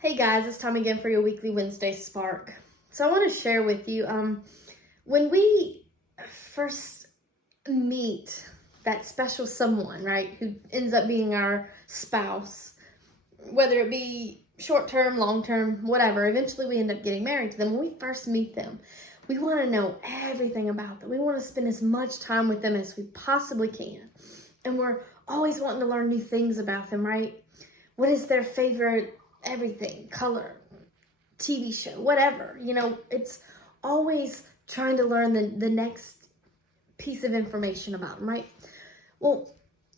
Hey guys, it's time again for your weekly Wednesday Spark. So I want to share with you, when we first meet that special someone, right, who ends up being our spouse, whether it be short-term, long-term, whatever, eventually we end up getting married to them. When we first meet them, we want to know everything about them. We want to spend as much time with them as we possibly can. And we're always wanting to learn new things about them, right? What is their favorite everything, color, TV show, whatever, it's always trying to learn the next piece of information about them, right? Well,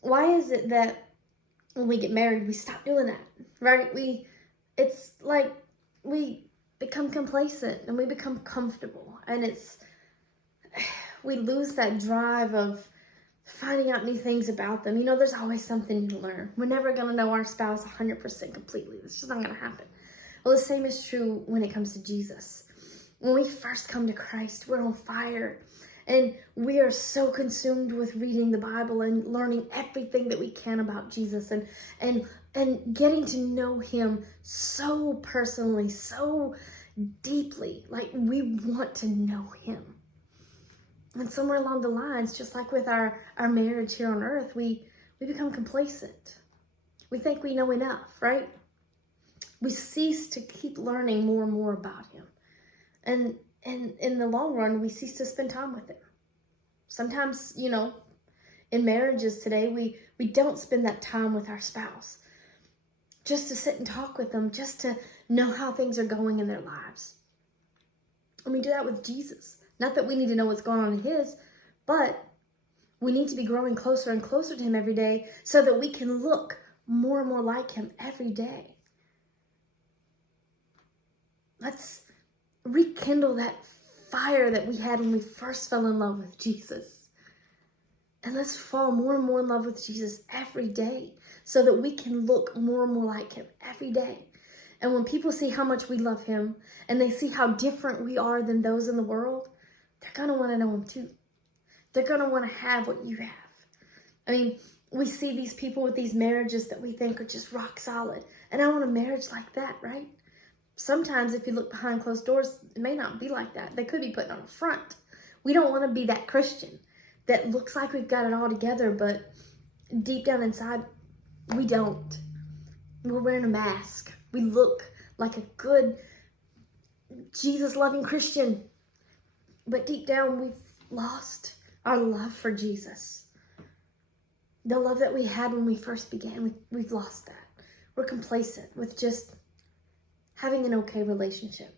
why is it that when we get married, we stop doing that, right? It's like we become complacent and we become comfortable, and we lose that drive of finding out new things about them. There's always something to learn. We're never going to know our spouse 100% completely. It's just not going to happen. Well, the same is true when it comes to Jesus. When we first come to Christ, we're on fire. And we are so consumed with reading the Bible and learning everything that we can about Jesus and getting to know him so personally, so deeply. Like, we want to know him. And somewhere along the lines, just like with our marriage here on earth, we become complacent. We think we know enough, right? We cease to keep learning more and more about him. And in the long run, we cease to spend time with him. Sometimes, in marriages today, we don't spend that time with our spouse just to sit and talk with them, just to know how things are going in their lives. And we do that with Jesus. Not that we need to know what's going on in his, but we need to be growing closer and closer to him every day so that we can look more and more like him every day. Let's rekindle that fire that we had when we first fell in love with Jesus. And let's fall more and more in love with Jesus every day so that we can look more and more like him every day. And when people see how much we love him and they see how different we are than those in the world, they're going to want to know him too. They're going to want to have what you have. I mean, we see these people with these marriages that we think are just rock solid. And I want a marriage like that, right? Sometimes if you look behind closed doors, it may not be like that. They could be putting on a front. We don't want to be that Christian that looks like we've got it all together, but deep down inside, we don't. We're wearing a mask. We look like a good, Jesus-loving Christian. But deep down, we've lost our love for Jesus. The love that we had when we first began, we've lost that. We're complacent with just having an okay relationship.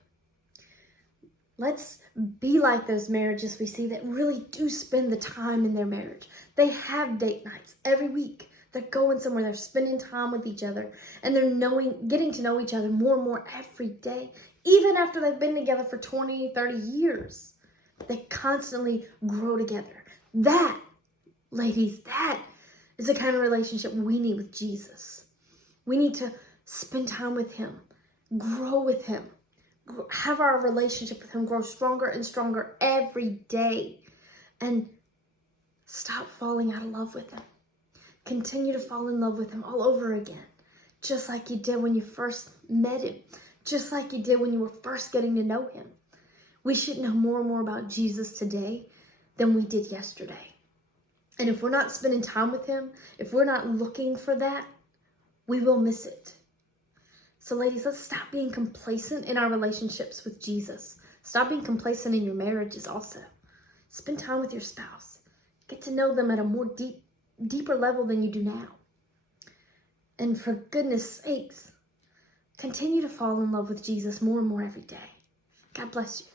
Let's be like those marriages we see that really do spend the time in their marriage. They have date nights every week. They're going somewhere, they're spending time with each other, and they're getting to know each other more and more every day, even after they've been together for 20, 30 years. They constantly grow together. That, ladies, that is the kind of relationship we need with Jesus. We need to spend time with him, grow with him, have our relationship with him grow stronger and stronger every day, and stop falling out of love with him. Continue to fall in love with him all over again, just like you did when you first met him, just like you did when you were first getting to know him. We should know more and more about Jesus today than we did yesterday. And if we're not spending time with him, if we're not looking for that, we will miss it. So ladies, let's stop being complacent in our relationships with Jesus. Stop being complacent in your marriages also. Spend time with your spouse. Get to know them at a more deeper level than you do now. And for goodness sakes, continue to fall in love with Jesus more and more every day. God bless you.